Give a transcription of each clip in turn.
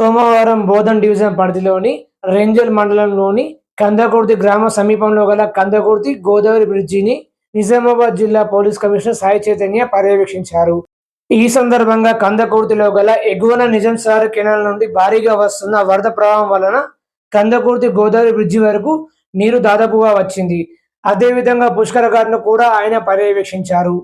సోమవారం బోధన్ డివిజన్ పరిధిలోని రేంజల్ మండలంలోని కందకుర్తి గ్రామ సమీపంలో గల కందకుర్తి గోదావరి బ్రిడ్జిని నిజామాబాద్ జిల్లా పోలీస్ కమిషనర్ సాయి చైతన్య పర్యవేక్షించారు. ఈ సందర్భంగా కందకుర్తిలో గల ఎగువన నిజాం సార్ కెనాల్ నుండి భారీగా వస్తున్న వరద ప్రవాహం వలన కందకుర్తి గోదావరి బ్రిడ్జి వరకు నీరు దాదాపుగా వచ్చింది. అదేవిధంగా పుష్కర గారిను కూడా ఆయన పర్యవేక్షించారు.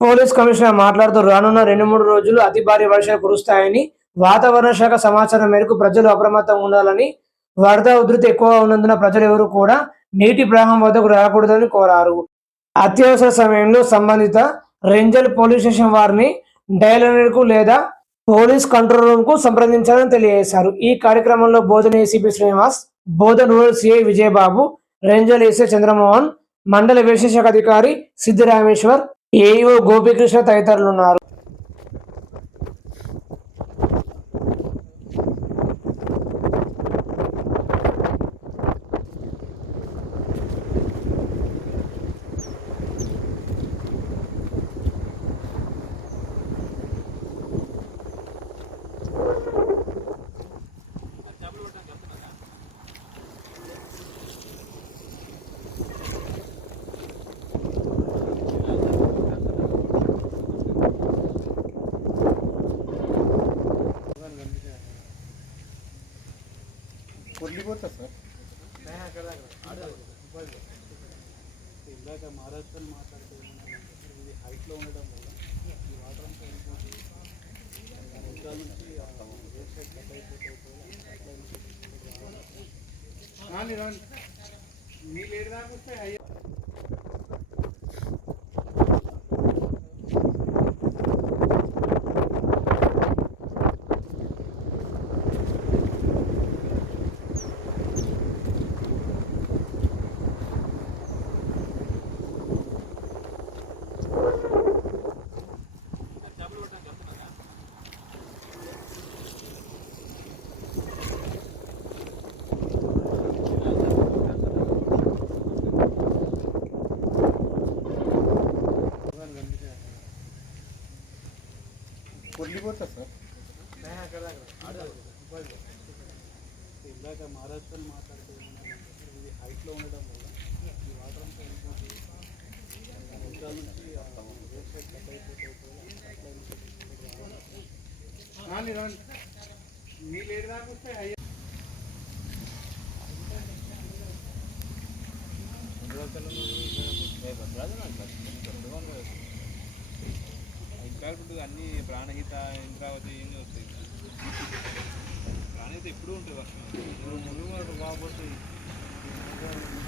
పోలీస్ కమిషనర్ మాట్లాడుతూ రానున్న రెండు మూడు రోజులు అతి భారీ వర్షాలు కురుస్తాయని వాతావరణ శాఖ సమాచారం మేరకు ప్రజలు అప్రమత్తంగా ఉండాలని వరద ఉధృతి ఎక్కువగా ఉన్నందున ప్రజలు ఎవరు కూడా నీటి ప్రవాహం వద్దకు రాకూడదని కోరారు. అత్యవసర సమయంలో సంబంధిత రేంజల్ పోలీస్ స్టేషన్ వారిని డైలనర్కు లేదా పోలీస్ కంట్రోల్ రూమ్కు సంప్రదించాలని తెలియజేశారు. ఈ కార్యక్రమంలో Bodhan ACP Srinivas Bodhan rural CI Vijayababu Renjal AC Chandramohan మండల విశేషాధికారి సిద్ధి రామేశ్వర్ ఏఈఓ గోపీకృష్ణ తదితరులు ఉన్నారు కొద్దిపోతా సార్ ఇందాక మహారాష్ట్ర మాట్లాడితే ఏమన్నారంటే ఇది హైట్లో ఉండడం వల్ల ఈ వాటర్ అంతా వెళ్ళిపోతే వర్షాల నుంచి ఆ రోడ్ సైడ్ కట్ అయిపోతే అట్లా నుంచి రాని రాని నీళ్ళు ఏడు దాకా వస్తాయి అయ్యా కొద్దిపోతా సార్ ఇందాక మహారాష్ట్ర మాట్లాడితే ఏమన్నారంటే ఇది హైట్లో ఉండడం వల్ల ఈ వాటర్ అంతా వెళ్ళిపోతే వర్షాల నుంచి ఆ రోడ్ సైడ్ కట్ అయిపోతే అట్లా నుంచి రాని రాని నీళ్ళు ఏడు దాకా వస్తాయి అయ్యా ఇంకా ఇప్పుడు అన్ని ప్రాణహిత ఇంద్రావతి ఏమి వస్తాయి ప్రాణహిత ఎప్పుడు ఉంటుంది వర్షం. ముందు కాబట్టి మరి